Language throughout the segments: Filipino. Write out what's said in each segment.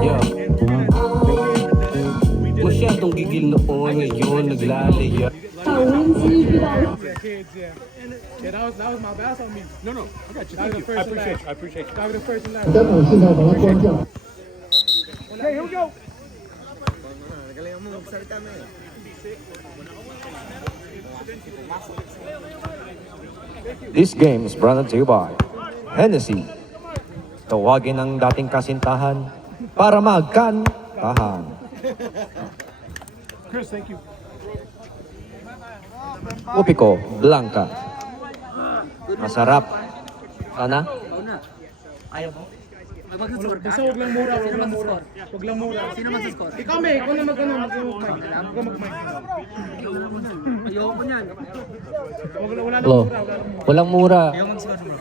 Yeah. Masyadong gigil noon, ngayon naglalaya. Kids, yeah. Yeah, that was my bad. That's on me. No, I got you. Thank you. I appreciate you. That was the first and last. 等等，现在把它关掉。 Okay, here we go. This game is brought to you by Hennessy. Tawagin ang dating kasintahan para magkantahan. Chris, thank you. Upiko Blanca. Masarap. Sana? Ayaw mo? Mag-score ka? Basta huwag lang mura, huwag lang mura. Huwag lang mura. Sino mag-score? Ikaw, May. Ikaw na mag-mic. Ikaw mag-mic. Ayoko niyan. Wala lang Hello. mura, wala lang mura. Walang mura. Ayaw mag-score bro.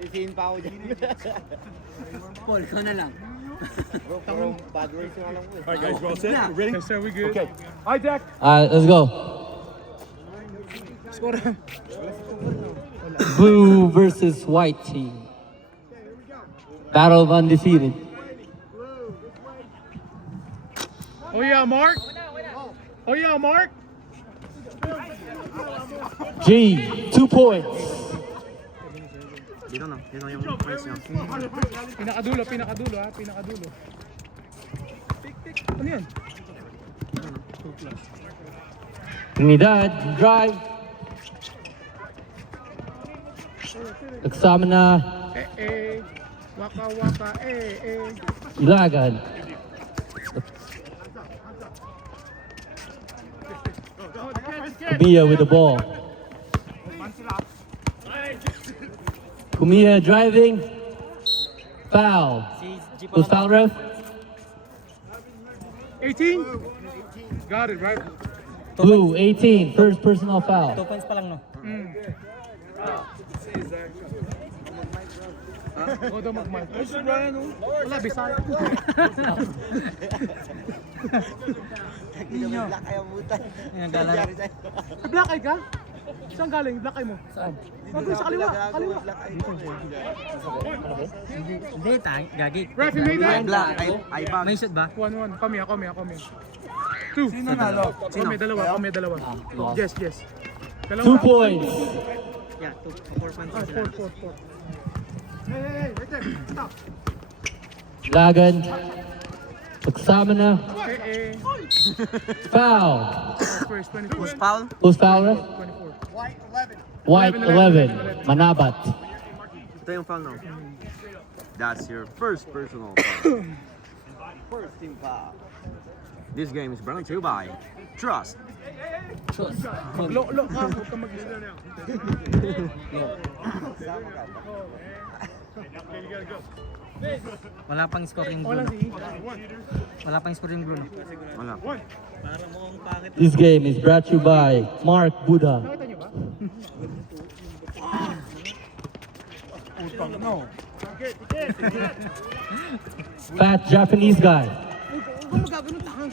Sisihin pa ako dyan. Paul, ikaw na lang. Bro, bad words yung alam ko eh. Alright, guys, we're all set. You ready? Yes, sir. We good? Okay. All right, Dak. Let's go. Score. Blue versus white team. Battle of undefeated. Oh, yeah, Mark. Oh, yeah, Mark. G, 2 points. Dito na yung points niya. Pinakadulo, ha. Pinakadulo. Ano yan? Trinidad, drive. Examina, Waka, waka, Ilagan. Kumia with the ball. Kumia driving. Foul. Who's foul, ref? 18? Got it, right? Blue, 18. First personal foul. 2 points pa lang no? Ako daw mag-mic. Ay, si Brian, oh. Wala, Bisaya. Hindi naman black ayaw mutan. Nangyari sa'yo. Black eye ka? Saan galing? Black eye mo? Saan? Bago sa kaliwa. Kaliwa. Black eye mo eh. Hindi, gagi. Ref, you made that? Black eye bag. May shoot ba? 1-1. Kami. 2. Sino nalo? Kami dalawa. Yes. Dalawa. 2 points. Yeah, 4 points Ah, sila. 4. Hey, right there. Stop. Ilagan. Examina. Foul. First, 24. Foul? Who's foul, ref? 24. White, 11. Manabat. Ito yung foul no? That's your first personal foul. First team foul. This game is brought to you by Trust. Lo, ka. Huwag ka mag-isa. Wala pang scoring blue. Wala No? si Wala pang scoring blue. No? Wala. This game is brought to you by Mark Buddha. Nakita niyo ba? Fat Japanese guy. Huwag magaganon tahan.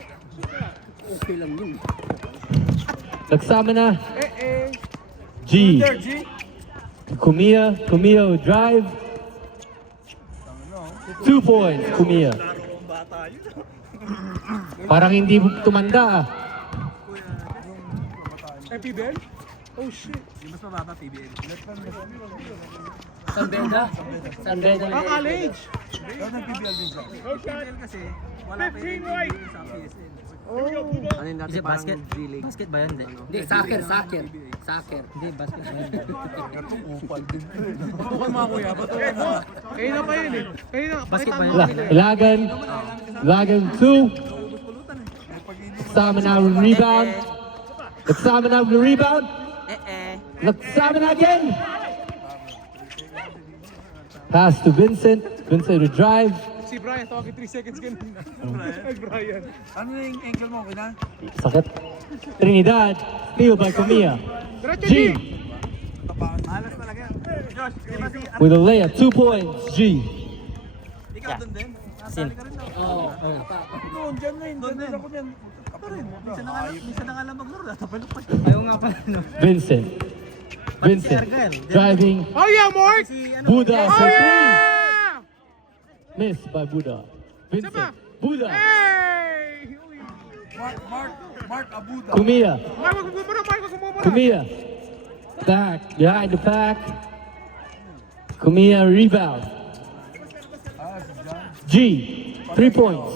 Okay lang yun. Examina. G. G. Kumia with drive. 2 points, Kumia. Parang hindi tumanda ah. PBL? Oh, shit. Yung mas mababa, PBL. San Beda. College. PBL kasi, wala pa 15 yung right. sa PSN. Ano yung Is dati it parang basket? G-League? Basket ba yun? Hindi, soccer. Hindi, basket ba yun? Batukan mga kuya, batukan mo. Kayo na pa yun eh. Kayo na. Basket ba yun? Ilagan. Ilagan 2. Examina with rebound. Examina with rebound. Examina again. Pass to Vincent. Vincent to drive. Si Brian, tawagin 3 seconds ganun. Ay, Brian. Ano yung ankle mo, kina? Sakit. Trinidad. Steal by Kumia. Diretso, G. G. Malas talaga yan. Josh, di ba si... With a layup. 2 points. G. Ikaw dun din? Sin. Doon, dyan na yun. Doon ako dyan. Minsan na nga lang maglaro. Tatapalok pa. Ayaw nga pala, no? Vincent. Vincent driving. Oh yeah, Mark! Buddha Oh for 3. yeah! Missed by Buddha. Isa pa. Vincent. Buddha. Hey! Mark Abuda. Kumiya. Mark, wag mo muna, Mark, wag mo muna. Kumiya. Back. Behind the pack. Kumiya rebound. G. 3 points.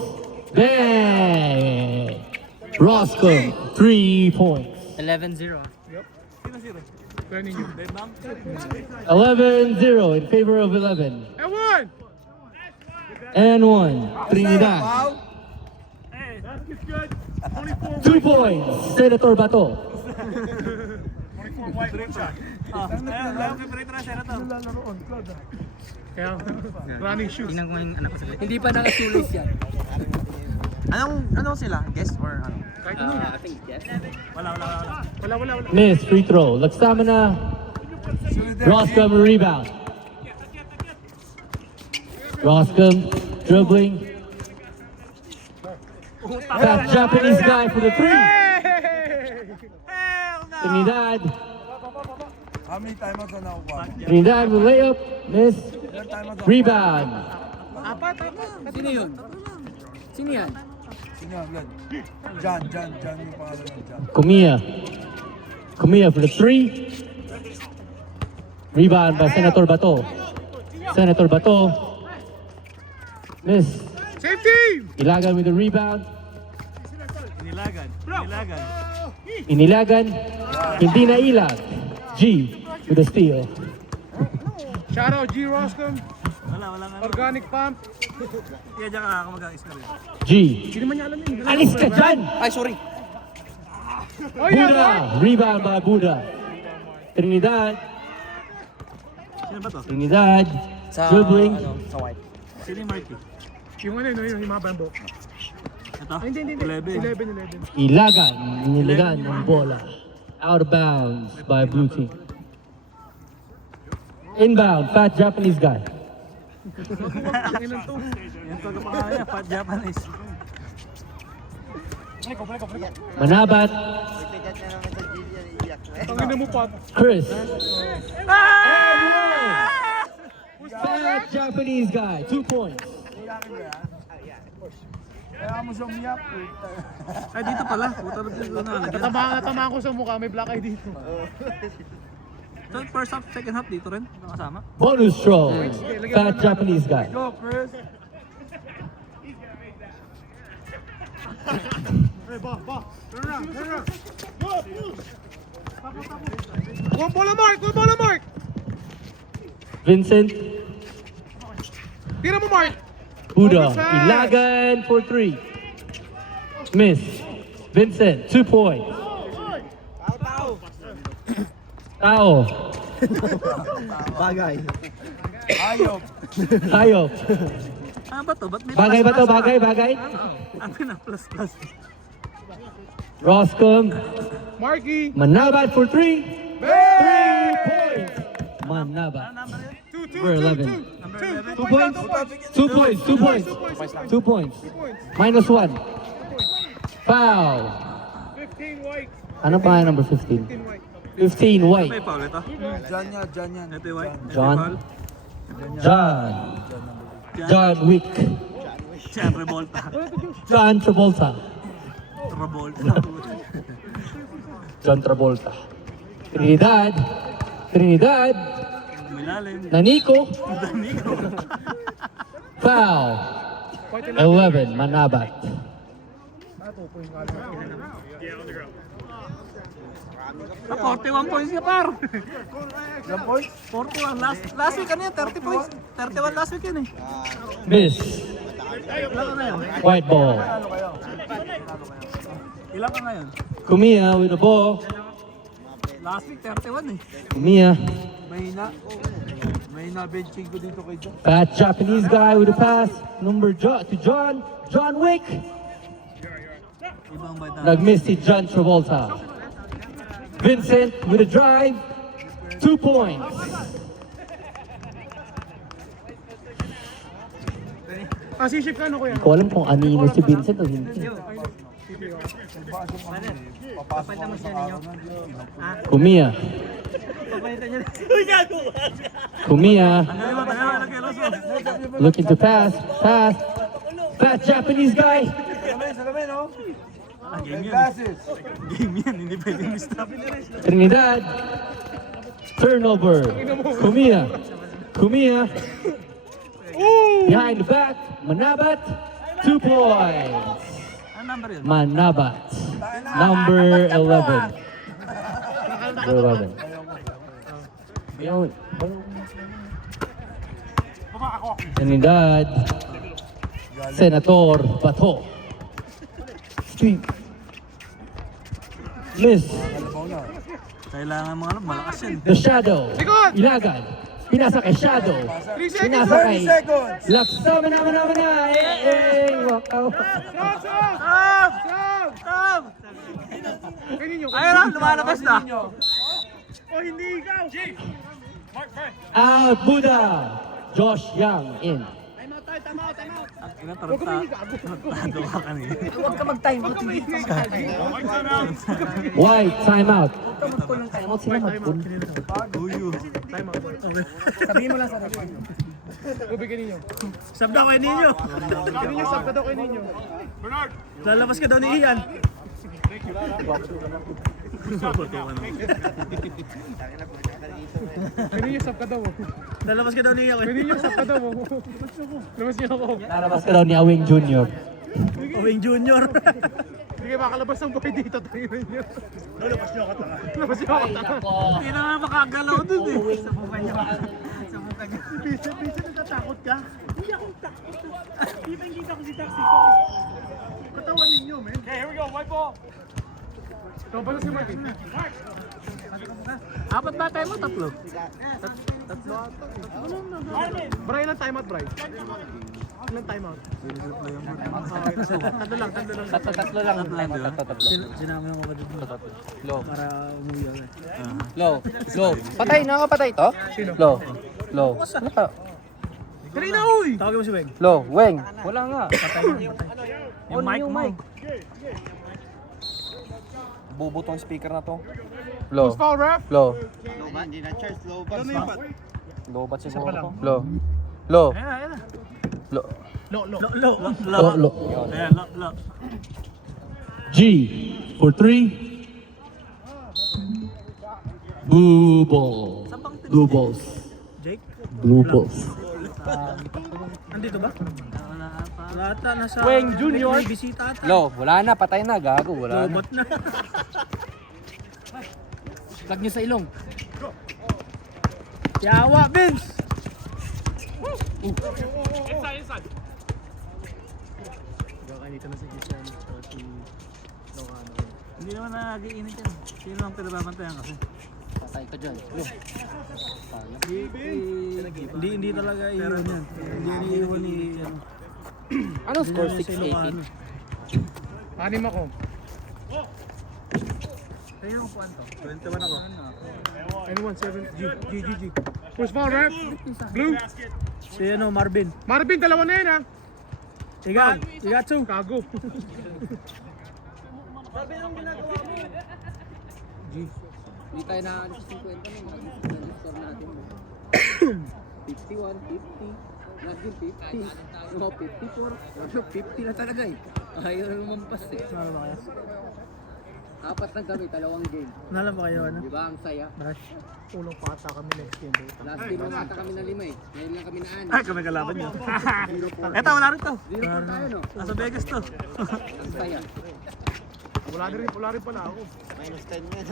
Bang! Roscoe. 3 points. 11-0. Turning you. 11-0 in favor of 11. And one! And 1. Trinidad. Basket's good. 24 2 points. Senator Bato. 24 white shot. Kaya, running shoes. Tingnan ko yung anak ko sa Hindi pa nakasulis yan. Ano sila? Guest or ano? Kahit ano. I think yes. Wala. Miss free throw. Lagstamina. Roscom rebound. Roscom dribbling. That Japanese guy for the 3. Trinidad. How many timeouts na nakuha? Trinidad will lay up. Miss. Rebound. Apat. Sino yun? Sino yan? Sino yan? John yung pangalan ng John. Kumiya for the 3. Rebound by Senator Bato. Senator Bato. Miss. Same team! Ilagan with the rebound. Inilagan. Hindi na ilag. G with the steal. Shout out G. Roscom. Organic pump. G. Hindi naman niya alam yun. Alis ka dyan! Ay, sorry. Oh yeah, Buddha. Mark! Rebound by Buddha. Trinidad. Trinidad. Dribbling. Sa white. Yung ano yun, yung mga bamboo. Ito? Hindi. 11. Ilagan. Inilagan ng bola. Out of bounds by blue team. Inbound. Fat Japanese guy. Ilan to? Manabat. Tangina mo, Pat. Chris. Fat Japanese guy. 2 points. Kaya mo siyang miyak. Ay, dito pala. Puta na. Natamaan ko sa mukha, may black eye dito. First half, second half dito rin. Nakasama. Bonus throw. Fat Japanese guy. Go, Chris. Hey, ba. Turn around. One bola, Mark! Vincent. Tira mo, Mark! Buddha. Oversized. Ilagan for 3. Miss. Vincent. 2 points. Tao. Bagay. Ayop. Hayop. Ano ba to? Ba't may Bagay ba to? Bagay? Ano na plus? Roscom. Marky! Manabat for 3. 3 points. Manabat. For 11. 2 points? 2 points. 2 points. 2 points. Minus 1. Foul. 15 white. Ano pa yung number 15? 15 white. 15 white. May foul ito? John yan. Ito yung white. John. John Wick. Siya, Revolta. John Travolta. Revolta. John Travolta. Trinidad. Milalim. Naniko. Foul. 11. Manabat. Ah, 41 points ka, par. Ilang points? 41. Last week, ano yan? 30 points. 31 last week yun eh. Miss. Ilan ka ngayon? White ball. Ilan ka ngayon? Kumiya with the ball. Last week, 31 eh. Kumiya. Mahina benching ko dito kay John. Fat Japanese guy with a pass. Number to John. John Wick. Ibang bata. Nag-miss si John Travolta. Vincent with a drive. 2 points. Sisip ka ano, kuya? Hindi ko alam kung anino si Vincent o hindi. Kumiya. Kumiya. Looking to pass. Pass. Fast Japanese guy. Salamin, oh. Glasses. Trinidad. Turnover. Kumiya. Kumiya. Behind the back. Manabat. 2 points. Manabat. Number 11. Number 11. Trinidad. Senator Bato. Steve. Miss. Kailangan mga malakas yan. The Shadow. Ilagan. Pinasa kay Shadow. Pinasa kay 30 seconds. Laksama naman. Walk out. Ayun lang, lumalabas na. Out. Buddha. Josh Young in. Tarantado ka kanina. Huwag ka mag-time out. White. Timeout. Time out sila mag-pull. Sabihin mo lang sa akin. Sab daw kay Ninyo. Lalabas ka daw ni Ian. Lalabas ka daw ni Ian. Narabas ka daw ni Awing Jr. Owing Junior. Sige, makalabas ng boy dito. Tayo ninyo. Labas nyo ka tanga. Labas nyo ka tanga. Hindi na nga makagalaw dun eh. Bisa natatakot ka? Hindi akong takot. Kita ko si Taxi. Katawan ninyo, men. Okay, here we go. White ball. Ito ba na si Martin? Apat ba tayo mo? Tatlo? Bray, ilang timeout, Bray? Ilang timeout? Tatlo lang. Tatlo lang. Tatlo. Sinama mo ka dito. Low. Para umuwi agad. Low. Patay. Nakakapatay to? Sino? Low. Ano ka? Dali na, uy! Tawagin mo si Weng. Low. Weng. Wala nga. Yung mic mo. Bubo tong speaker na to. Low. Foul, ref! Low. Lobat siguro to. Low. Low. Ayan na. Low. Lo. Ayan, lo. G for 3. Blue ball. Blue balls. Jake? Blue balls. Andito ba? Wala ata. Nasa... Weng Junior. May bisita ata. Low. Wala na. Patay na. Gago. Wala na. Lobat na. Plug nyo sa ilong. Yawa, Vince! Inside. Kakanita na si Cristiano at si Locano. Hindi naman nag-iinit yan. Sino ang pinababantayan kasi? Patay ka dyan. Hindi talaga iiwan yan. Hindi iiwan ni... Anong score? Sa Ilocano. 680. Anim ako. Sa'yo yung kuwan to? 21 ako. Anyone, 7. G. First foul, ref! Blue! Si Marvin. Marvin, dalawa na yun, ha? Igatsu. Kago. Hindi tayo nakaalis sa 50 nung score natin. 51, 50. Last game 50. No, 54. 50 na talaga eh. Ayaw na lumampas eh. Nala ba kaya? Apat na kami, 2 game. Nala ba kayo ano? Di ba ang saya? Brush. Ulong pata kami next game. Last game nakita kami na 5 eh. Ngayon lang kami na 6. Ay, kami kalaban nyo. Eto, wala rin to. 0-4 tayo no? Nasa Vegas to. Ang saya. Wala rin pala ako. Minus 10 yan.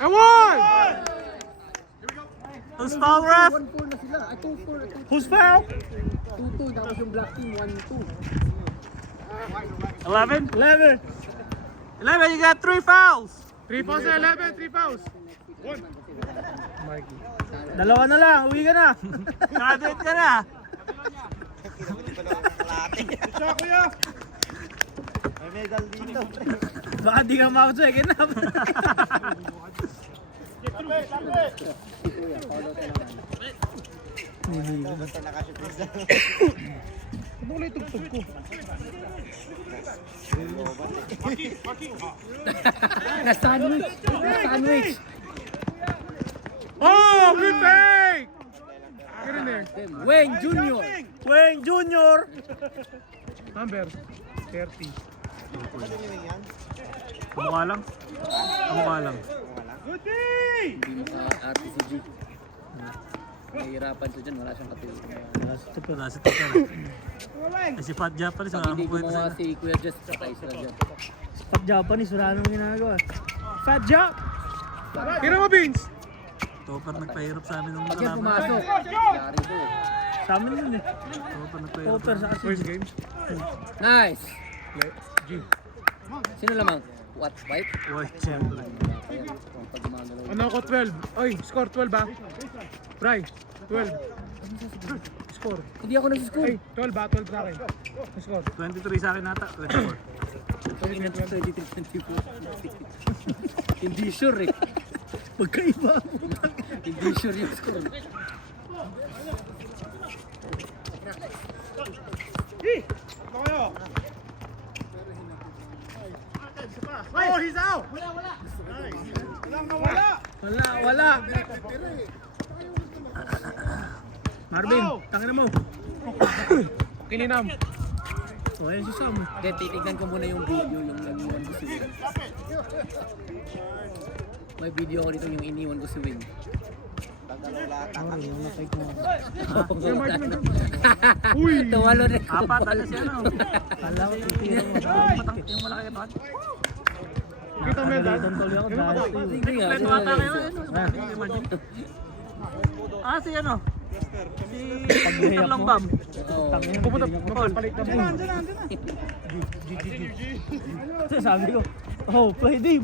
Ewan! Who's foul, ref? 1-4 na sila. Ay, 2-4. Who's foul? 2-2. Tapos yung black team, 1-2. 11, you got 3 fouls. 3 fouls na 11, 3 fouls. Dalawa na lang, uwi ka na. Graduate ka na. Siya, kuya! Baka di ka maka-second up. Ano ulit tugtog ko? Na-sandwich! Na-sandwich! Oh, good fake! Get in there. Wayne Jr. Wayne Jr. Number 30. Mukha lang. Mukha lang. Hindi maka-arte si G. Nahihirapan siya dyan, wala siyang katulong. Wala si Tucker. Si Fat Japanese, Pag wala hindi akong kwenta gumawa sila. si Kuya Jess, patay sila dyan. Fat Japanese, wala nang ginagawa. Fat Jap! Tira mo, Vince! Tucker nagpahirap sa amin nung Pag yan nakalaban. pumasok, yari ko eh. Sa amin yun eh. Tucker nagpahirap. Topper sa first game. Nice! G. Sino lamang? What? White? White, siyempre. Ayan, pag gumagalaw. Ano ako 12? Oy, score 12 ba? Bry, 12. Score. Hindi ako nag-score. Ay, 12 ba? 12 sa akin. Score. 23 sa akin nata. 24. Pag ina 23-24. Hindi sure eh. Magkaiba. Hindi sure yung score. Oh, he's out! Wala. Marvin, tangin na mo. Kininam. Oh, ayun si Sam. Hindi, titignan ko muna yung video yung iniwan ko si Wing. May video ako dito yung iniwan ko si Wing. Uy! Tawalo rin ko. Apat, ano siya ano? Kala ko titira mo. Yung malaki ba? Kita mo yan, Dad? Hindi nga. Pwede mata kayo. Imagine. Ah, si ano? Si Peter Lambam. Pupunta, magpapalit na mo. Sabi ko, oh, play D.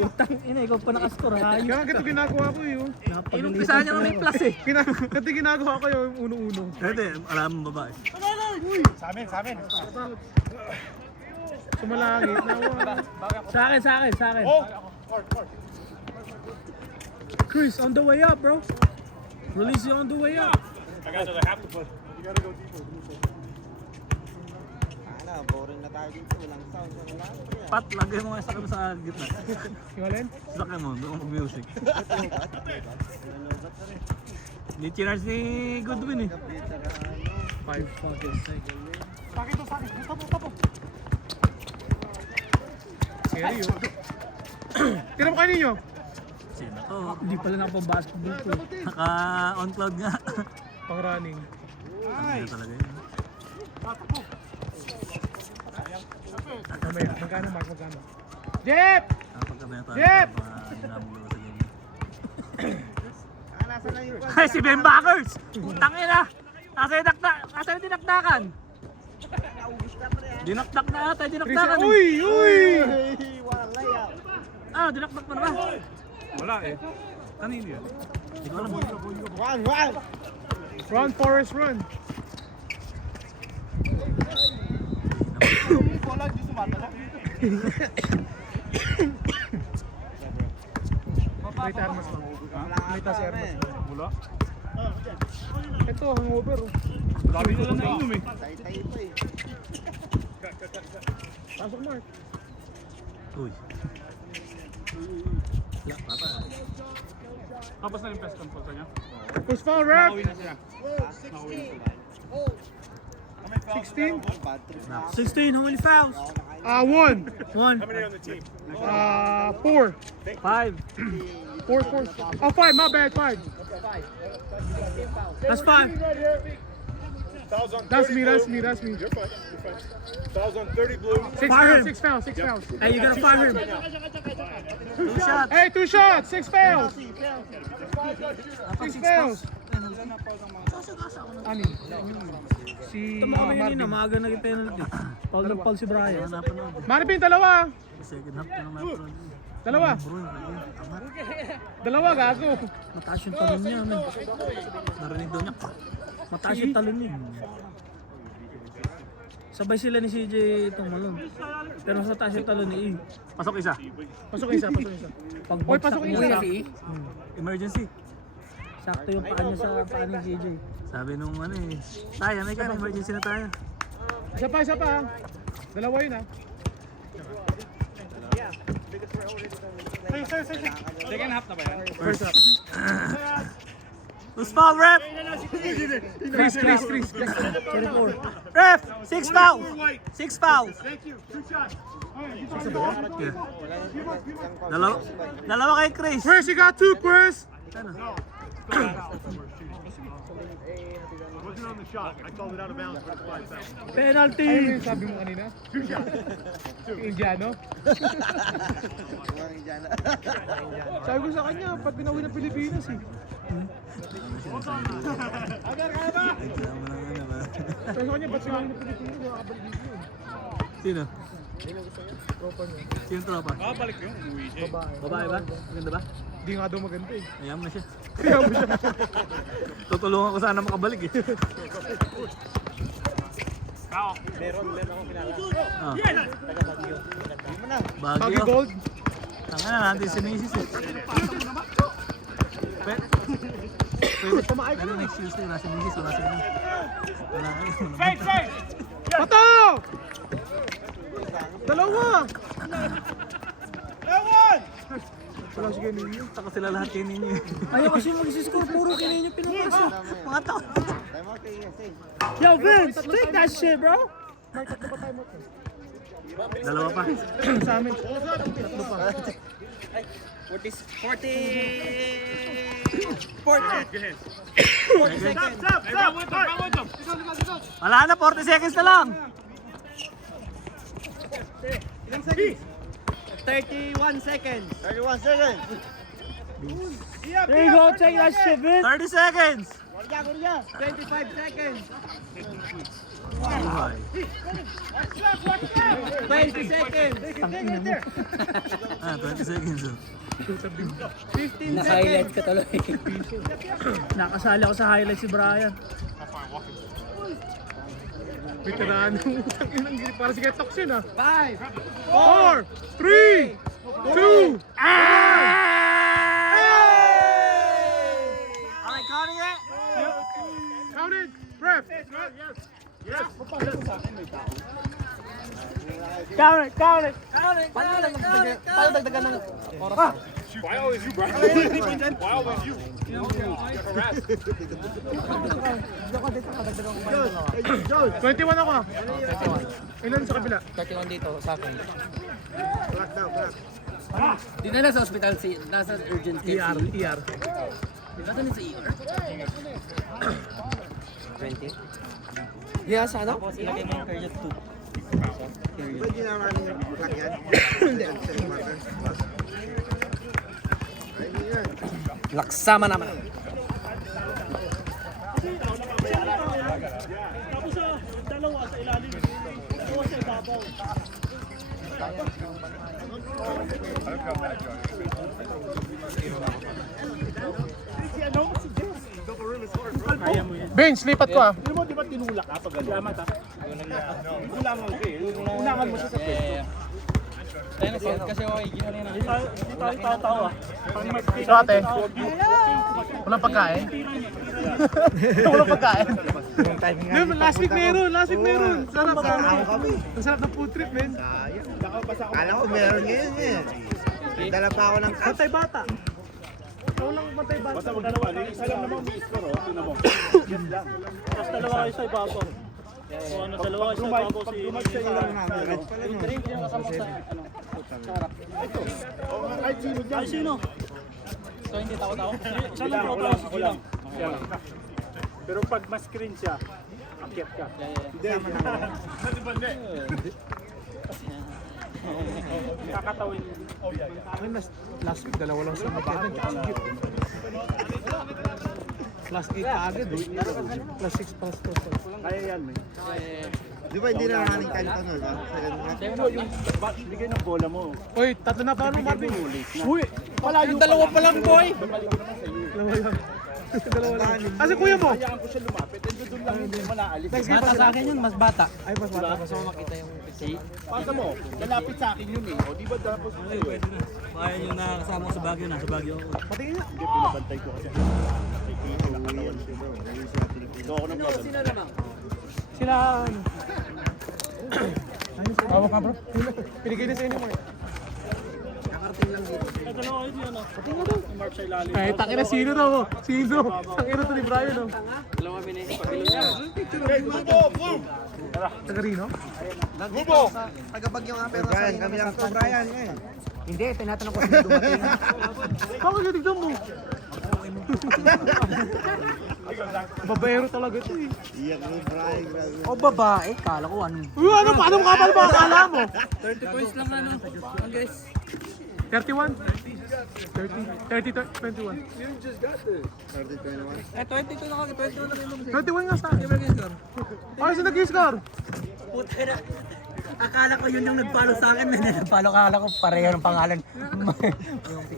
Utang, ina, ikaw pa nakascore. Kaya ganito ginagawa ko yun. Inumpisa niya na may plus eh. Ganito ginagawa ko yung uno-uno. Pwede, alam mo babae. Sa amin. Sumalangit. Sa akin. Chris, on the way up, bro. Release you on the way up. Pat, lagay mo nga sa kami sa gitna. Yung alin? Sakay mo, doon mag-music. Hindi chinarge ni Goodwin eh. 5 seconds. Sakit. Tapo. Seryo? Tira mo kayo ninyo? Sino to? Hindi pala nakapang-basketball ko. Naka-on cloud nga. Pang running. Ano talaga yun? Mamaya, magkano? Jep! Napagkabaya tayo. Yep! Namulo sa game. Ay, si Ben Backers! Tangin na! Nasa yung dinakdakan! Dinakdak na ata, dinakdakan eh. Uy! Ah, dinakdak mo na ba? Wala eh. Kanino yun? Hindi ko alam. Run, Forrest, run! May tarmas lang. May tas airmas. Wala? Ito, hangover. Dami nila na inom eh. Pasok, Mark. Uy. Tapos na yung press conference niya. Push foul, ref! 16? 16, how many fouls? 1. How many on the team? 4. 5. 4. Oh, 5, my bad, 5. That's 5. That's me. You're fine. Fouls on 30 blue. 6 fouls. Hey, you gotta fire him. 2 shots. Hey, 2 shots, 6 fouls. 6 fouls. Ani? Si Marvin. Maaga naging penalty. Paul na Paul si Brian. Marvin, dalawa. Second half na naman. Dalawa. Dalawa, gago. Mataas yung talon niya. Man. Narinig daw niya. Mataas yung talon niya. Sabay sila ni CJ tumalon. Pero mas mataas yung talon ni E. Pasok isa. Pasok isa. Pag Oy, pasok bagsak isa. niya, Uy, si Emergency. sakto yung paa niya sa paa ni CJ. Sabi nung ano eh. Tayo, may ka, emergency na tayo. Isa pa. Dalawa yun, ha? Second half na ba yan? First half. Who's foul, ref? Chris. Ref, 6 foul. 6 foul. Thank you. 2 shots. Dalawa kay Chris. Chris, you got 2, Chris! Wasn't on the shot. I called it out of bounds for 5 seconds. Penalty! Ano yung sabi mo kanina? 2 shots. Indiano? Sabi ko sa kanya, pag ginawi ng Pilipinas eh. Sabi ko kanya, ba't ginawi ng Pilipinas? Nakakabalik dito yun. Sino? Sino tropa? Balik yung umuwi siya. Babae ba? Maganda ba? Hindi nga daw maganda eh. Ayan na siya. Kaya mo siya. Tutulungan ko sana makabalik eh. Meron ako kilala. Baggy Baguio. Gold. Tanga na natin si Macy's eh. Pwede ano next Tuesday nasa Macy's wala sila. Wala kayo. Pato! Dalawa! Wala si Kenny. Saka sila lahat kayo ninyo. Ayaw kasi mag-score, puro kininyo pinapasa. Mga tao. Yo, Vince, take that shit, bro. Dalawa pa. Sa amin. Tatlo pa. 40 seconds. Wala na, 40 seconds na lang. 31 seconds. There you go, take that shit, Vince. 30 seconds. 25 seconds. 20 seconds. 20 seconds. 15 Na-highlight ka tuloy. Nakasali ako sa highlight si Brian. Veterano. Utang inang gili. Para si Ketox yun ah. 5, 4, 3, 2, Okay, counting it. count it. Ref. Count it. Paano dagdagan ng oras? Why always you, bro? Why always you? Get harassed. 21 ako ah. Ilan sa kabila? 31 dito sa akin. Dito na sa hospital, nasa urgent care. ER. Nasa na sa ER? 20. Yeah, sa ano? Ilagay mo yung cardiac tube. Pwede naman yung lakyan. Laksama naman. Bench, lipat ko ah. Alam mo, di ba tinulak ka pag gano'n? Salamat ha. Ulangan ko eh. Ulangan mo siya sa peso. Kasi okay, ginali na. Hindi tayo tao ah. So ate, walang pagkain? Walang pagkain? Last week meron. Sarap. Ang sarap ng food trip, men. Kala ko meron ngayon eh. Dala pa ako ng Bantay bata. Ikaw lang bantay bata. Basta magdalawa. Isa lang naman may score oh. Tingnan mo. Yes lang. Tapos dalawa kayo sa ibabaw. So ano, dalawa kayo sa ibabaw Pag si... lumag siya ilang namin. Drink yung kasama sa... Ano? Sarap. Oo nga, kahit sino dyan. Ay, sino? So hindi tao-tao? Saan ang tropa ko si Gilang? Siya lang. Pero pag mas screen siya, akyat ka. Hindi. Hindi ba hindi? Kakatawin. Oh yeah, yeah. Akin last week, dalawa lang sa Kevin. Plus 8 agad eh. Plus 6 plus 4. Kaya yan, man. Di ba hindi na namin kanto nun? Yung bigay ng bola mo. Uy, tatlo na paano Marvin? Uy! Yung dalawa pa lang, boy. Dalawa lang. Dalawa lang. Kasi kuya mo. Hayaan ko siya lumapit. And doon lang hindi mo naalis. Bata sa akin yun, mas bata. Ay, mas bata. Gusto mo makita yung picture. Pasa mo, lalapit sa akin yun eh. O di ba tapos Pwede na. Kaya yung nakasama ko sa Baguio, nasa Baguio ako. Patingin nga. hindi pinabantay ko kasi. Ito ako ng brother. Sino naman? Sila, Hawak ka bro. Pinigay na sa inyo mo eh. Kakarating lang dito. Ay, takin na sino daw? Sino? Takin na to ni Brian oh. Taga Rino? Tagabagyo nga pero sa kami lang to, Brian. Hindi, tinatanong ko sino dumating. Bakit yung tignan mo? Babaero talaga ito eh. Iyak ni Brian, grabe. O babae, kala ko ano. Uy, ano? Paano mo kapal ba? Akala mo? 30 points lang ano. Ang guys. 31? 30, 21. Eh, 22 na kami. 22 na rin. 21 nga sa akin. Ay, sino nag-score? Puta na. Akala ko yun yung nag-follow sa akin. May nag-follow ka. Akala ko pareho ng pangalan.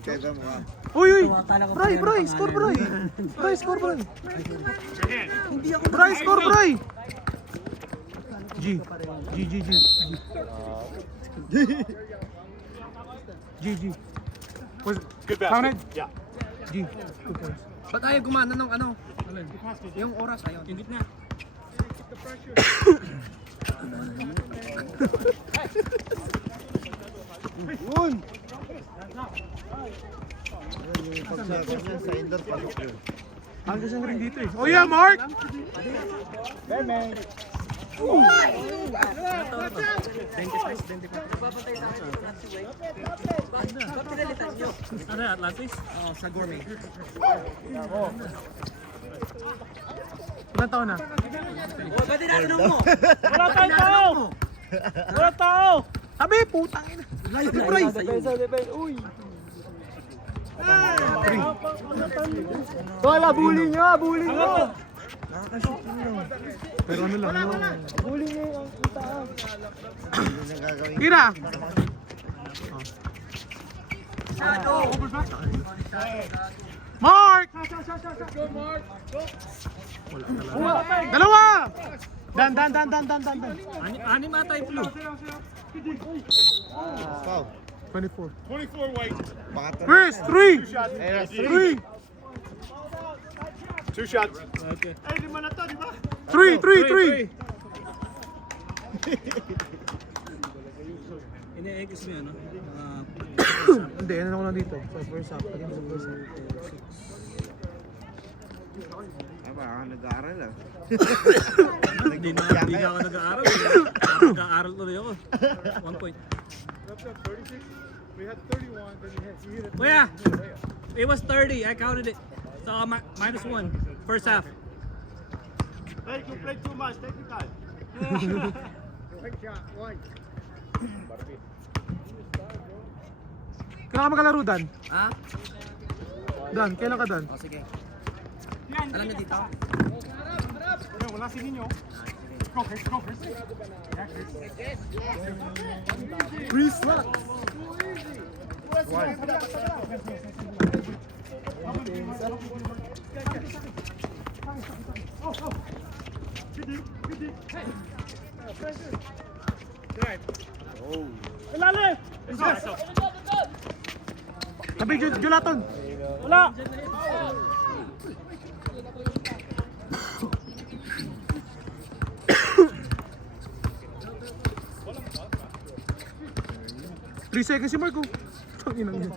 Kaya mo ka. Uy, uy! Akala ko Bray, pareho ng Bray, pangalan. score, Bray! Bray, score, Bray! Hindi ako Bray, score, Bray! G. G, G, G. G, G. Was, Good basket. counted? Yeah. G. 2 points. Ba't ayaw gumana ng ano? Yung oras ayun. Yung gitna. Sa indoor pasok yun. Ang gusto rin dito eh. Oh yeah, Mark! Ano yan, Atlantis? Oo, sa gourmet. Ilan taon na? Pwede na tanong mo! Wala tayong tao! Wala tao! Sabi, putang ina. Bray! Wala, bully nyo! Bully nyo! Pero ano lang, ano? Bully nyo yung itaas. Kira! Mark! Dalawa! Dan. Anim ata yung blue. 24. 24 white. First, 3! 3! 2 shots. 3! Ini-X mo yan, no? Hindi, ano ako lang dito? Sa first half. Again sa first half. Ay, baka nag-aaral ah. Hindi na ako nag-aaral. Nag-aaral tuloy ako. 1 point. We had 31, then you hit it. Oh yeah, it was 30. I counted it. So minus 1. First half. Hey, you play too much. Take your time. Kailan ka magalaro, Dan? Ha? Dan, kailan ka, Dan? O sige. Alam niyo dito? Wala si Nino. Go, Chris. Go, Chris. Chris Rock! Sabi, Julaton! Wala! Three seconds si Marco. Tanginang yun.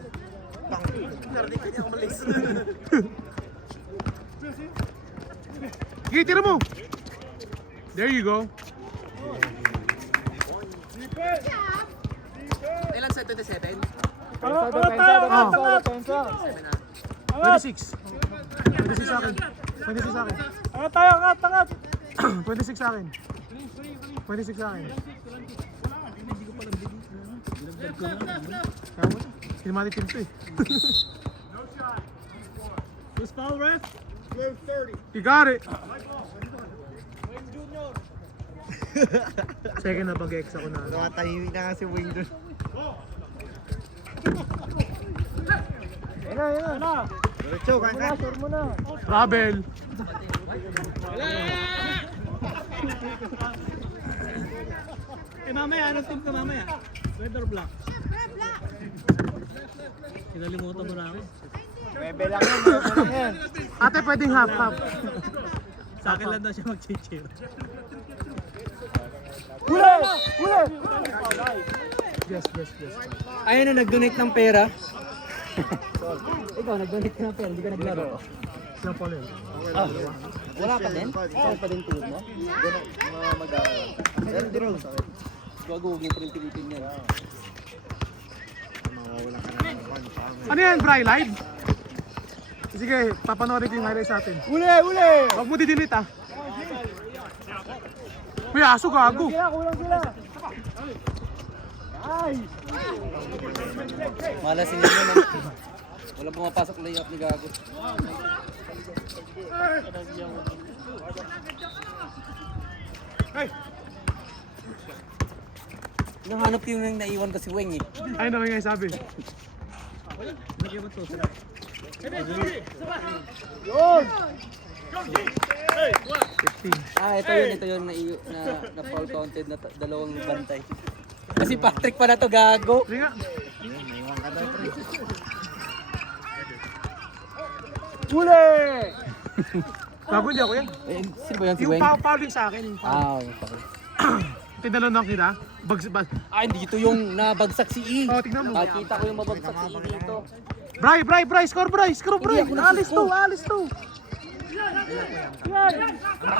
Sige, tira mo. There you go. Ilan sa 27? 26. 26 sa akin. 26 sa akin. Angat tayo, angat. 26 sa akin. 26 sa akin. Cinematic team to eh. Who's foul, ref? 30. You got it. Second na pag-ex ako na. Nakatahimik na nga si Wayne doon. Diretso, kankan. Rabel. Eh mamaya, anong team ka mamaya? Red or black? Kinalimutan mo na ako. Bebe lang yan. Ate, pwedeng half. Sa akin lang daw siya mag-cheer. Yes. Ayun na, nag-donate ng pera. Ikaw, nag-donate ka ng pera, hindi ka naglaro. Siya pala yun. Wala pa din? Ikaw pa din tulog mo? Gago, huwag mo pa rin pilitin yan. Ano yan, Bri? Live? Sige, papanoorin ko yung highlights natin. Uli! Huwag mo didelete ah. May aso, gago. Kulang sila! Malasin yun naman. Walang pumapasok layup ni Gago. Nahanap yung naiwan ko si Weng eh. Ay, naman nga yung sabi. Ito yun na foul counted na dalawang bantay. Kasi Patrick pa na to, Gago. Sige nga. Uli! Gago, hindi ako yan. Sino ba yan si Yung Weng? foul din sa akin. Yung foul. Yung foul. Tinalo na kita. Dito yung nabagsak si E. Oh, tingnan mo. Nakita ko yung mabagsak si E dito. Bri, score Bri. Alis to.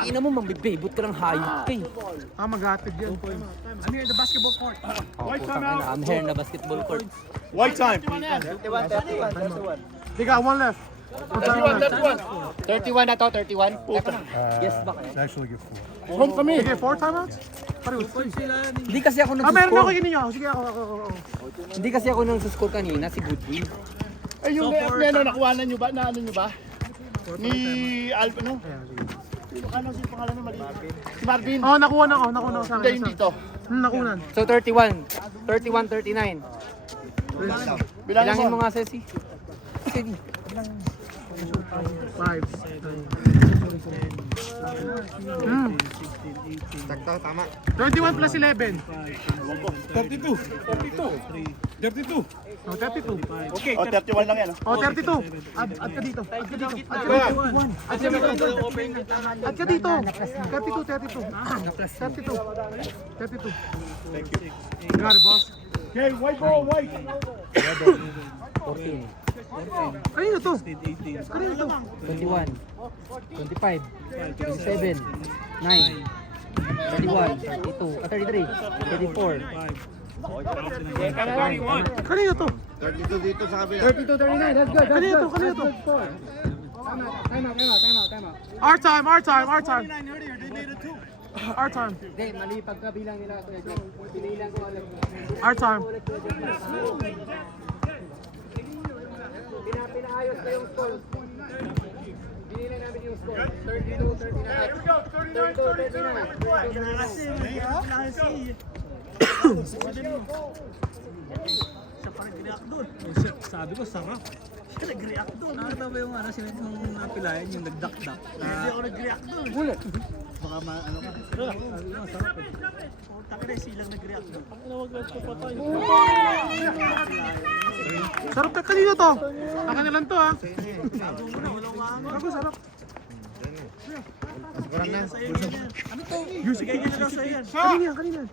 Ina mo, mambibibot ka ng hayop ka eh. Maghatid yan. I'm here in the basketball court. I'm here na basketball court. White time. They got one left. 31 na to, 31. Yes ba kaya? Home kami. Sige, 4 timeouts? Hindi kasi ako Meron ako nag-score. yun ninyo. Sige, ako. Hindi kasi ako nag-score kanina, si Goodwin. Ay, yung nakuha na nyo ba? Na ano nyo ba? Ni Alp, ano? Ano si pangalan ng mali? Si Marvin. Oh, nakuha na ako sa Hindi, akin. yung dito. Nakunan. So 31. 31, 39. Bilangin mo nga, Ceci. Sige. 5. Sakto, tama. 21 plus 11. 32. Oh, 32. Okay, 31 lang yan. Oh, 32. Add ka dito. Add ka dito. 32. 32. Thank you. Got it, boss. Okay, white ball, white. 14. Kanino to? 21. 25. 27. 9. 31. 32. 33. 34. Kanino to? 32 dito sa kabila. 32-39, that's good. Kanino to? Our time. Hindi, mali pagkabilang nila. Binilang ko alam. Our time. Pinaayos ko yung score. Binila namin yung score. 32, 39. Sabi ko, sarap. Siya nag-react doon. Nakita ba yung yung napilayan, yung nagdak-dak? Hindi ako nag-react doon. Bulat. Baka ano ka. Sabi ko, sarap eh. Taka na silang nag-react doon. Ang nawaglag ko pa tayo. Sarap ka kanino to? Akin na lang to, ha? Ako, sarap. Ano to? Sige niya na sa yan. Kanina.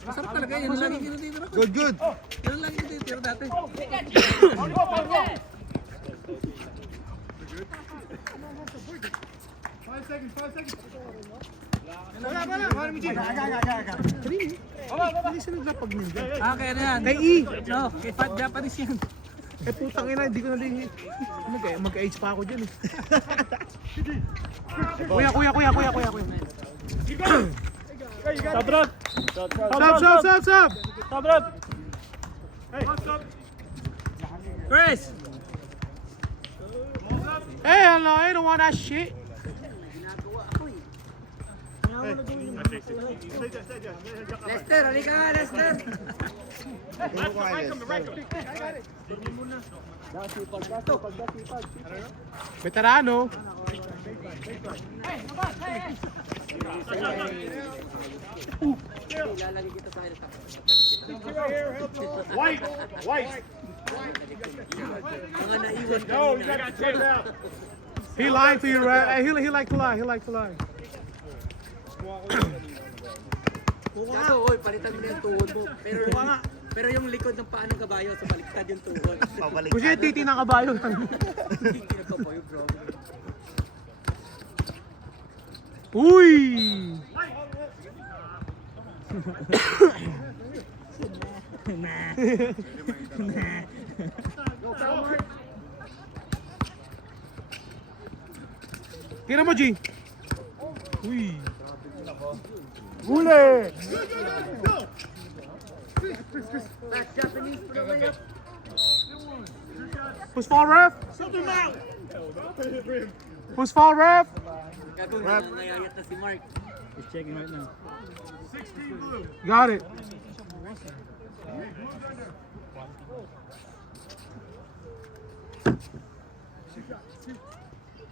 Masarap talaga yan. Lagi tinitira ko. Good. Yan lang yung tinitira dati. Hindi sila naglapag-ninja. Kaya na yan. Kay E. No, kay Fat Japanese yan. Putang ina, hindi ko na din. Mag-age pa ako dyan, eh. Kuya. Stop. Chris! Hey, hello, I don't want that shit. Lester, halika nga, Lester. Veterano. Ilalagay kita sa akin. White. Mga naiwan No, you got to take it out. He lied to you, right? He like to lie. Gago, oy, palitan mo na yung tuhod mo. Pero yung likod ng paa ng kabayo, so baliktad yung tuhod. Gusto yung titi ng kabayo. Hindi kinakabayo, bro. Uy! Tira mo, G. Uy. Huli! Who's foul, ref? Who's foul, ref? Gago, nangayayat na si Mark. He's checking right now. Got it.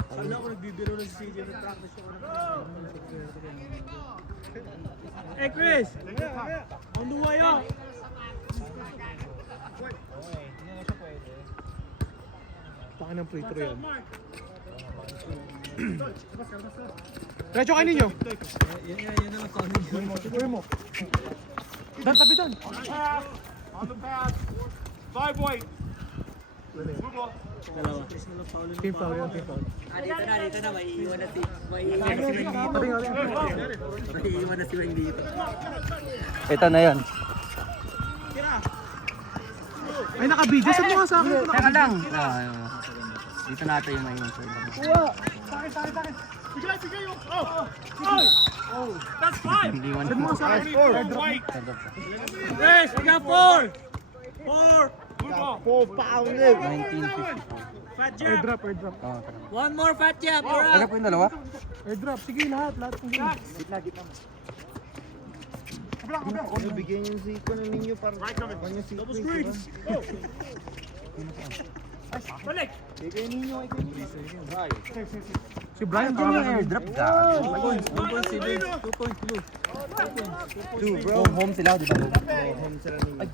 Kala ko nagbibiro lang si CJ ng practice ko. Hey Chris! On the way up! Baka ng free throw yan. Diretso kayo ninyo. Yan naman sa amin. Uy mo. Dan, tabi dan. On the pass. 5 white. Dalawa. Chris na lang foul. Team foul yan, team foul. Dito na, maiiwan na si Wayne dito. Maiiwan na si Wayne dito. Ito na yan. Ay, naka-video. Saan mo nga sa akin? Teka lang. Dito natin yung maingon sa inyo. That's 5. Hindi mo Saan mo nga sa akin? White. Chris, we got 4! 4! Blue ball. 1950. Fat jab! Airdrop, airdrop. Oh, One more fat jab, you're Tara up! po yung dalawa. Airdrop. Sige, lahat ng game. Double screens. Go. Balik. Si Brian, Ito yung airdrop ka. 2 points, 2 points, CJ. 2 points, blue. Home sila, di ba? Ay,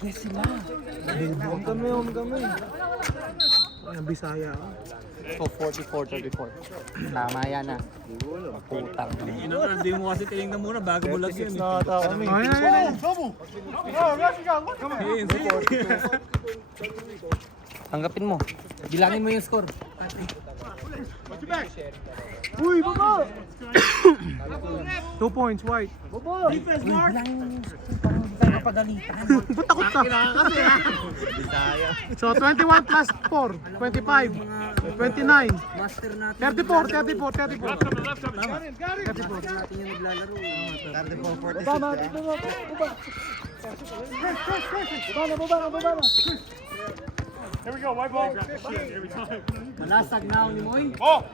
yes sila. Ay, ang Bisaya. So, 44-34. Tama yan ah. Putang. Hindi mo kasi tinignan muna bago mo lagyan. Ay, ay, ay. Tanggapin mo. Bilangin mo yung score. Uy, baba! 2 points, white. Defense, Mark! Ba't takot ka? So, 21 plus 4, 25, 29, Master natin. 34, 34, 34. Natin yung naglalaro. Here we go. White ball. Every time. Malasag na ako ni Moy. Oh.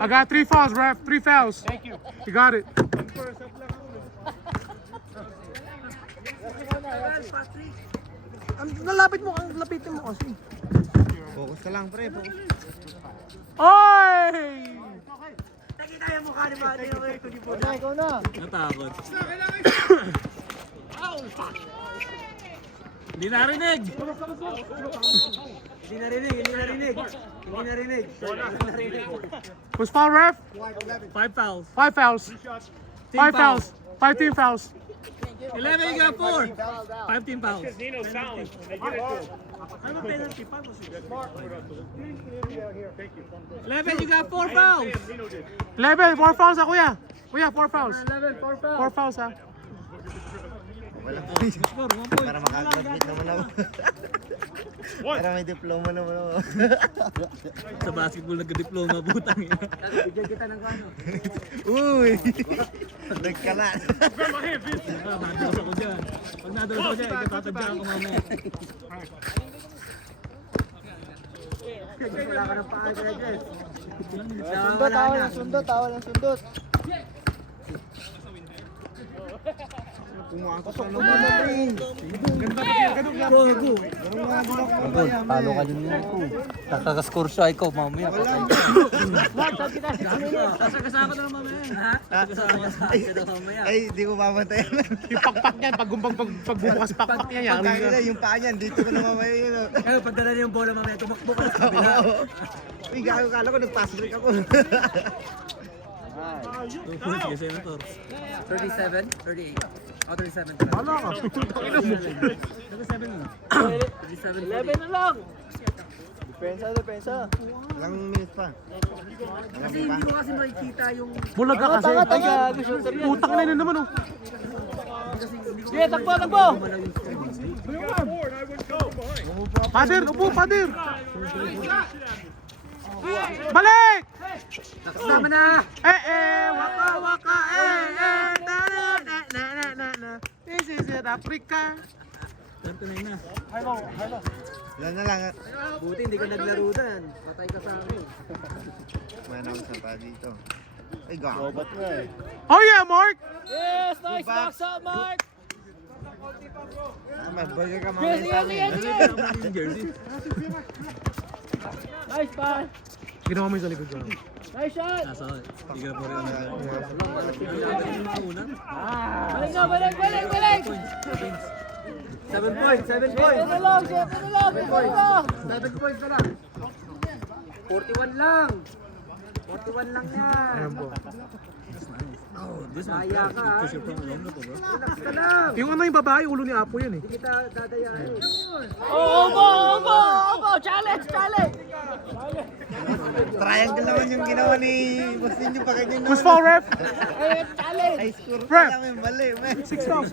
I got 3 fouls, ref. 3 fouls. Thank you. You got it. Nalapit mo, lapitin mo kasi. Focus ka lang, pre. Focus. Oy! Nakita yung mukha ni Manny. Natakot. Hindi narinig! Hindi narinig. Who's foul, ref? 5 fouls. 5 fouls. 5 fouls. 5 team fouls. 11, you got 4. 5 team fouls. Nino's fouling. They get it too. Ano penalty? 5 was 11, you got 4 fouls. 11, 4 fouls ha, kuya. Kuya, 4 fouls. 11, 4 fouls. 4 fouls ha. Score, 1 point. Para makagraduate naman ako. Para may diploma naman ako. Sa basketball nagka-diploma, putang ina. Bigyan kita ng ano. Uy! Nagkalat. Madalas ako dyan. Pag nadalas ako dyan, ikatatadyaan ko mamaya. Wala ka ng paa, Kuya Jess. Sundot. Talo ka din yan ko. Nakaka-score siya ikaw mamaya. Kasama ko na mamaya. Ha? Kasama ka na mamaya. Ay, di ko babantayan. Yung pakpak niyan, pagbubukas pakpak niya, yari Pagkain na. na, yung paa niyan, dito ko na mamaya yun. Ano, pagdala niya yung bola mamaya, tumakbo ka sa kabila. Uy, gago, kala ko nag-pass break ako. Sige, Senator. 37, 38. Oh, 37 pala. Wala ka. 37 na. 37, 11 na lang. Depensa. Ilang minutes pa? Kasi hindi ko kasi makikita yung... Bulag ka kasi. Putak na yun naman oh. Sige, takbo! Pader, upo, pader. Balik! Sama na! Waka, na. This is it, Africa. Yan na lang. Buti hindi ka naglaro dan. Patay ka sa akin. Manaw sa pa dito. Ay, gago. Oh yeah, Mark! Yes! Nice box up, Mark! May burger ka mamaya sa amin. Nice pass! Ginawa mo yung sa likod ko. Nice shot! Balik Balik! 7 points! 7 points! 7 lang! 7 points na lang! 41 lang! 41 lang yan! Ayan po. Daya ka ha! Relax ka lang! Yung ano yung babae, ulo ni Apo yan eh. Hindi kita dadayain. Challenge! Triangle naman yung ginawa ni Boss Ninyo pa ganyan naman. Who's foul, ref? High score pa Ref. lang yung mali. 6 fouls.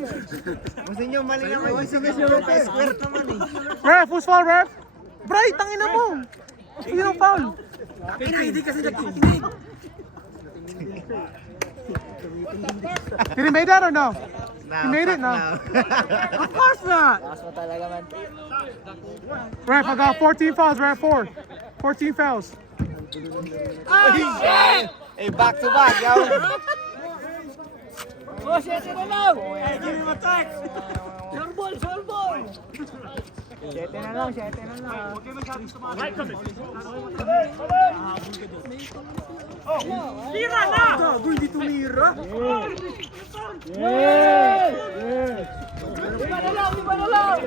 Boss Ninyo mali naman yung score. High score naman eh. Ref, who's foul, ref? Bray, tangina mo. Sino yung foul? Hindi kasi nakikinig. Did he made that or no? Now, He made it, no? Of course not. Ref, I got 14 fouls, ref, 4. 14 fouls. Hey, back to back, yo. Oh, shit na lang! Hey, give him a text! Short ball! 7 na lang. Tira na! Gago, hindi tumira! Lima na lang!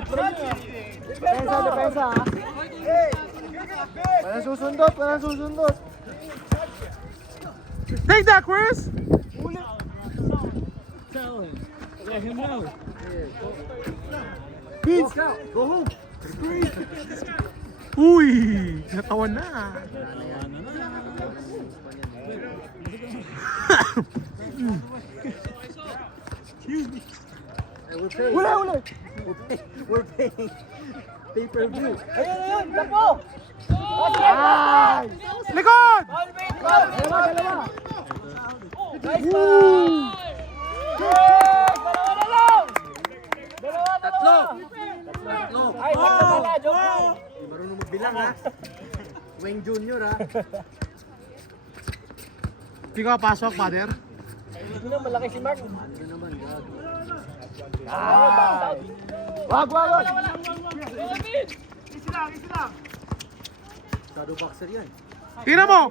Depensa! Walang susundot. Take that, Chris. Walk out! Go home! Uy, natawan na. Wala! We're paying pay-per-view. Ayun! Tapo! Likod! Dalawa! Nice pass! Dalawa na lang! Tatlo! Ay, tatlo na, joke lang! Hindi marunong magbilang ha. Wayne Jr. ha. Hindi ka pasok, father. Hindi na, malaki si Mark. Ano naman, gago. Wag! Easy lang. Shadow boxer yan. Tira mo!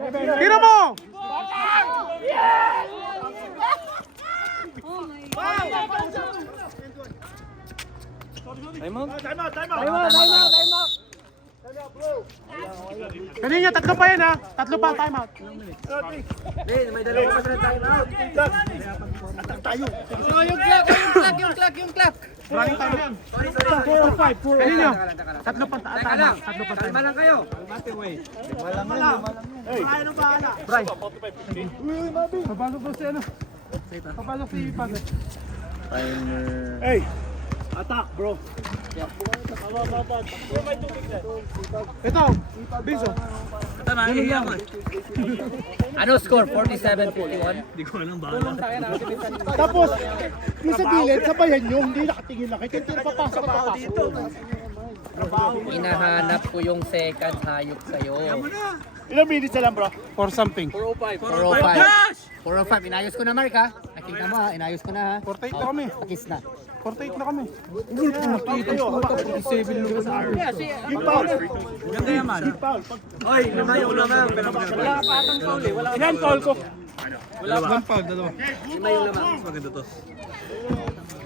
Time out. Kanina, tatlo pa yan ha. Tatlo pa, time out. Hey, may dalawa pa sa time out. Yung clock. Running time yan. Sorry. 4 or 5. Kanina, tatlo pa, Teka lang. tatlo pa Kalma time. lang kayo. Bray. Papasok po si ano? Papasok si Padre. Timer. Attack, bro. Ito, Binso. Ano score? 47-51? Tapos, yung sa gilid, sabayan nyo, hindi nakatingin lang. Kaya hindi napapasok pa ako dito. Hinahanap ko yung second hayop sa'yo. Ilang minutes na lang, bro? Or something. 405. 405. Inayos ko na, Mark ha. Nakita mo ha. Inayos ko na ha. 48 na kami. Pakis na. 48 na kami. Give foul. Give foul. Oy, lumayo na nga. Wala ka pa atang foul eh. Ilan foul ko? One foul, dalawa. Lumayo na nga. Mas maganda to.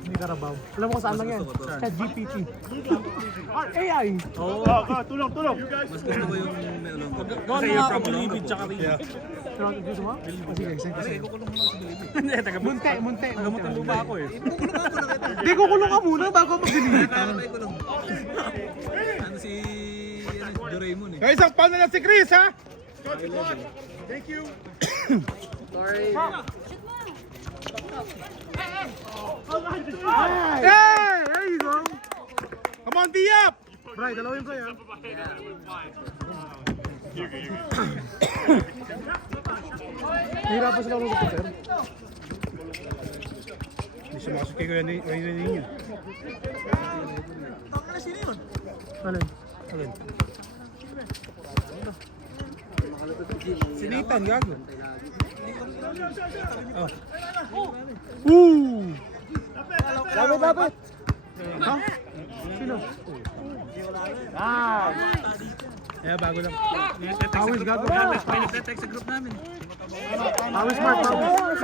Hindi Carabao. Alam mo kung saan lang yan? Sa GPT. AI. Oo. Tulong. Mas gusto ko yung may ulong. Kasi yung from Bilibid tsaka rin. Gusto mo? Sige. Kasi kukulong mo na si Bilibid. Munti. Nagamutang lupa ako eh. Hindi, kukulong ka muna bago mag-delete. Ay, kulong. Ano si Doraemon eh. Guys, ang paano na si Chris, ha? Thank you. Sorry. Hey! There you go! Come on, Diop! Bray, dalawin ko yan. Nahirapan sila ako sa sir. Hindi sumasok kay Kuya ninyo. Alin? Si Nathan, gago. Ooh! Dapat. Ha? Sino? Bago lang. Pawis gago. May nagte-text sa group namin. Pawis Mark, pawis.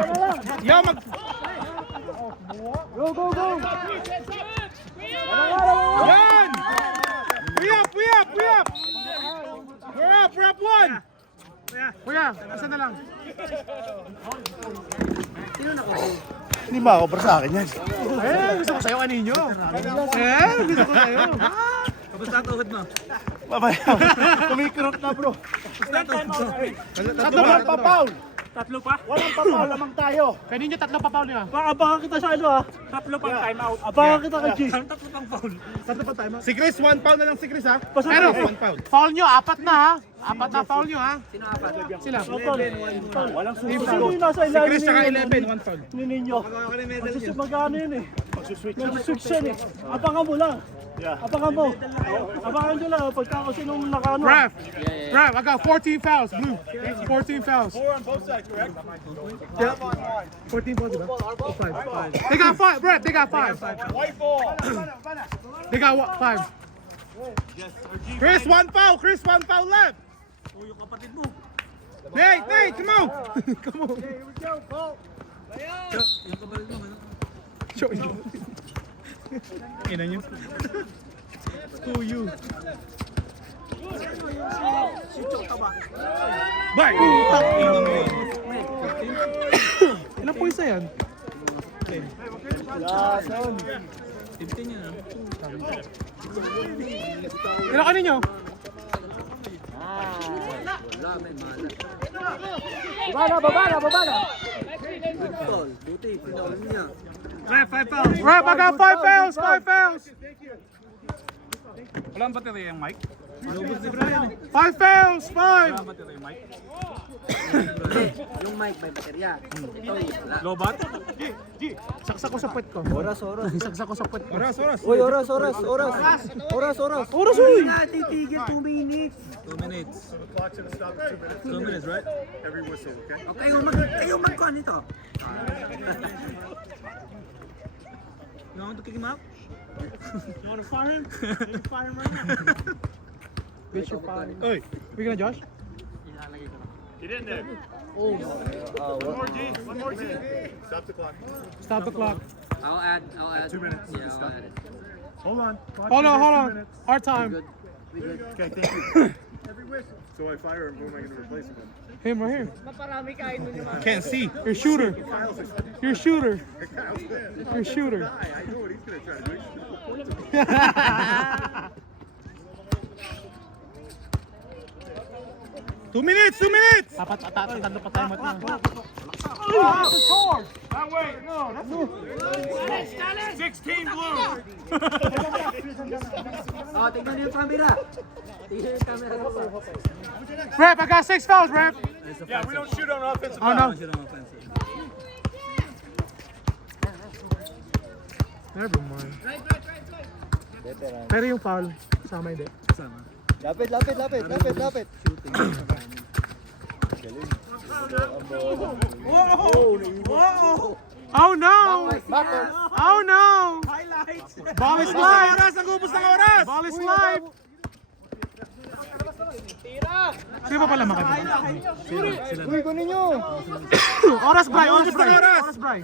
Yo, mag... Go! Yan! We up! We're up one! Kuya, asa na lang? Hindi makakopra sa akin yan. Gusto ko sa'yo kaninyo. Gusto ko sa'yo. Kamusta ang tuhod mo? Babaya. Kumikurot na, bro. Tatlo pa, Papaul. Tatlo pa? Walang papaul, lamang tayo. Kaninyo tatlo pa, Paul niya. Abangan kita sa ano, ha? Tatlo pang time out. Abangan kita kay G. Tatlo pang foul. Tatlo pa tayo. Si Chris, 1 pound na lang si Chris, ha? Pero, 1 pound. foul nyo, apat na ha. Apat na foul nyo ha. Sino apat? Sila. Walang susunod. Sino yung nasa Si ilalim Chris tsaka 11, 1 pound. ninyo? Magkano yun eh? Magsuswitch yan eh. Abangan mo lang. Abangan mo. Abangan nyo lang. Pagka kung sinong nakano. Ref, I got 14 fouls, blue. 14 fouls. 4 on both sides, correct? 14 fouls, diba? O 5. They got 5, Brett, they got 5. White ball. They got 5. Chris, 1 foul! Chris, 1 foul left! O yung kapatid mo. Nate, come on! Come on. Yung kapatid mo. Ano? Show you. Ina nyo. Who you? Bye! Ilang points na yan? 15 yun ah. Ilang kaninyo? Wala, may malat. Baba na. Good call. Buti, pinawin niya. Ref, 5 fouls. Ref, I got 5 fouls, 5 fouls. Wala ang baterya yung mic? Lubos ni Brian eh. 5 fouls, 5. Wala ang baterya yung mic? Yung mic may baterya. Ito, wala. Lobat? Saksak ko sa puwet ko. Oras. Saksak ko sa puwet ko. Oras. Uy, oras. Oras, uy! Nga, titigil 2 minutes. 2 minutes. The clock's gonna stop in 2 minutes. 2 minutes, right? Every whistle, okay? Okay, kayo magkuhan nito. You want to kick him out? You wanna fire him? You can fire him right now. Bitch, you're fired. Oy, We gonna Josh? Get in there. Oh. One more, G. Stop the clock. Stop the clock. I'll add. 2 minutes. Yeah, I'll add it. Hold on. Hold on. Our time. Okay, thank you. Every whistle. So I fire him, who am I going to replace him with? Him right here. can't see. Your shooter. Your shooter. Kyle's there. Your shooter. I know what he's going to try to do. 2 minutes! Tatlo pa tayo mat na. That way. No, that's 16 blue. Oh, tingnan niyo yung camera. Tingnan yung camera ko. Ref, I got 6 fouls, Ref. Yeah, we don't shoot on offensive. Oh no. Siya naman offensive. Never mind. Pero yung foul, sama hindi. Sama. Lapit. Oh no! Oh no! Highlights! Ball is live! Oras! Ang ubos ng oras! Ball is live! Sino pa pala makapit? Uy, kunin nyo! Oras, Bray! Oras, Bray!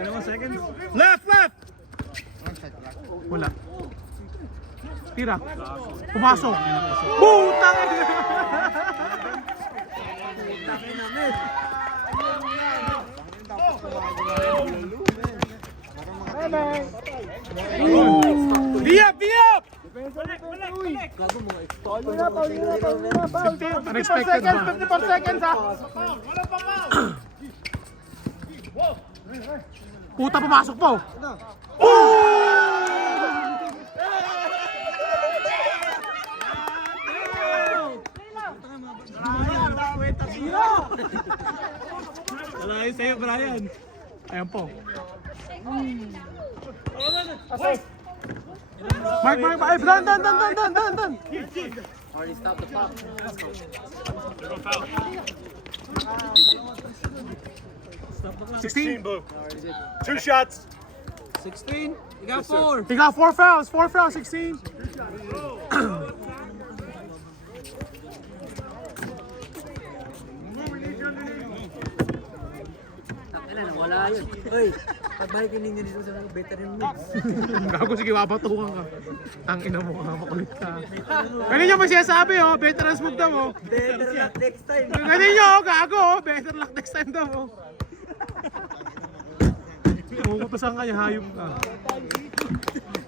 21 seconds. Left! Wala. Tira. Pumasok. Putang ina! Biap! Unexpected ba? 54 seconds ha! Puta, pumasok po! Wala kayo sa'yo, Brian. Ayan po. Mark! Ay, dan! Already stopped the pop. 16. Blue. 2 shots. 16. You got 4. He got 4 fouls, 16. Kailan wala yun. Uy, pagbalikin ninyo dito sa veteran moves. Gago, sige, babatukan ka. Ang ina mo, makulit ka. Ganun yung masyasabi, oh. Veterans move daw, oh. Better luck next time. Ganun yung, oh, gago, oh. Better luck next time daw, oh. Umukutusan ka niya, hayop ka.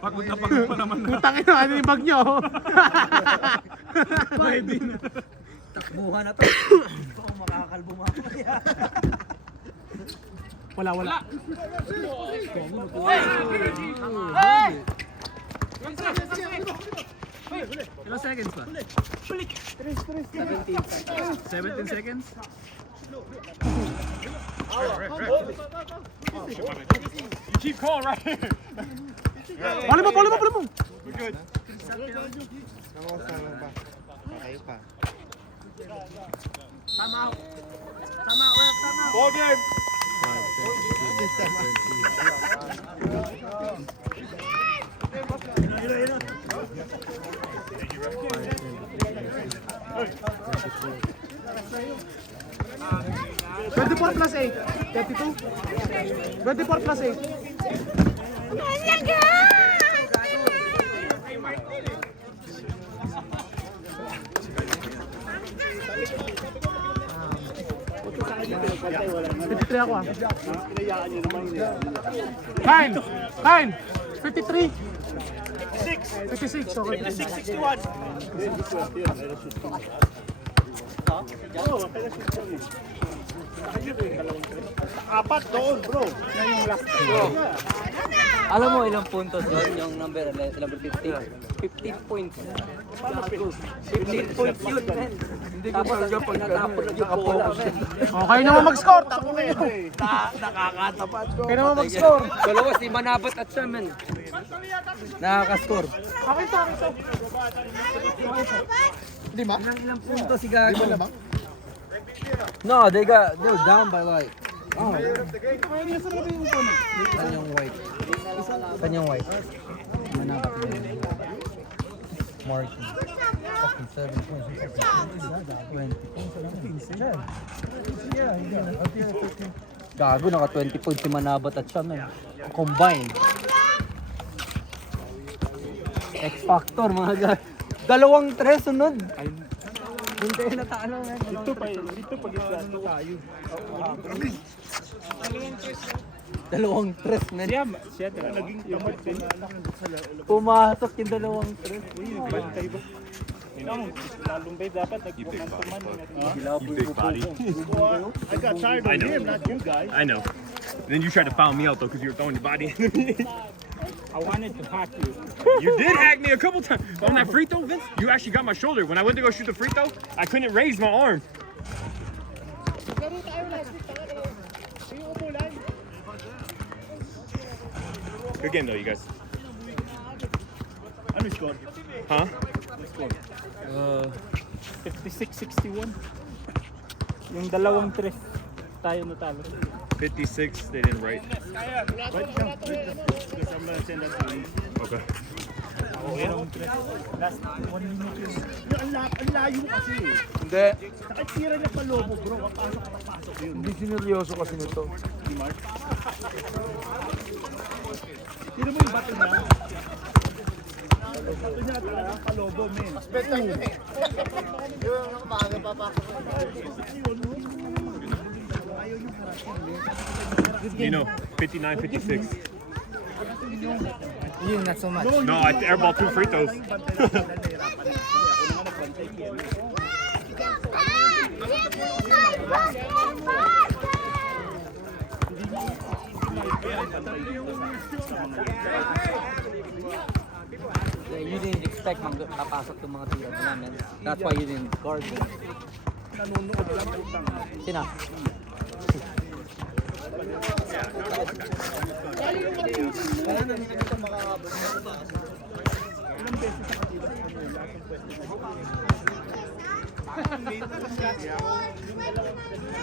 Pagod pa naman na. Putang ina, ano yung bag niyo, oh. Pwede na. Takbuhan na to. Ito kung makakalbo mamaya. Wala. Ilang seconds pa? 17 seconds? You keep calling right here. Pali mo. Ball game. $24 plus 8. 32. 24 plus 8. $53 ako ah. Kine! 53! 56, okay. 61. Apat doon, bro. Alam mo ilang puntos doon yung number 50? 15 points. 15 points yun, man. Hindi ko pa lang pinatapon na yung bola, man. Okay naman mag-score. Nakakatapat ko. Okay naman mag-score. Dalawa si Manabat at siya, man. Nakaka-score. Okay to. Ilang puntos si Gago? No, they're down by like. Oh. Kanyang white. Manabat. Marking. Fucking 7 points. 20. Gago, naka 20 points si Manabat at siya, man. Combined. X-Factor, mga gago. Dalawang 3 sunod. Hindi na talo, man. Dito pag-isgasto tayo. Dalawang 3, man. Siya naging tamad din. Pumasok yung dalawang 3. Bantay ba? Lalumbay dapat nag-tuman. Big body. I got tired of him, not you guys. I know. Then you tried to foul me out though because you were throwing your body into me. I wanted to hack you. You did hack me a couple times. On that free throw, Vince, you actually got my shoulder. When I went to go shoot the free throw, I couldn't raise my arm. Good game though, you guys. Ano score? Huh? 56-61. Yung dalawang 3 tayo natalo. 56, they didn't write. Right now, because I'm gonna send that to you. Okay. Last 1 minute yun. Yung ang layo kasi. Hindi. Sakit tira niya pa lobo bro. Pasok yun. Hindi sineryoso kasi nito. Tira mo yung bato niya. Bato niya talagang palobo, men. Mas better yun eh. Yung maaga papasok. Ayaw yung harapin, men. Nino, 59-56. You, not so much. No, I airball 2 free throws. You didn't expect papasok yung mga tira nila, man. That's why you didn't guard them. Sino?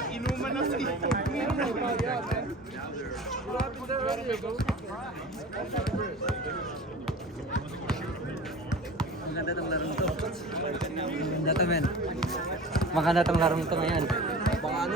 Inuman na si. Maganda tong larong to. Maganda to, men. Maganda tong larong to ngayon. Baka ano,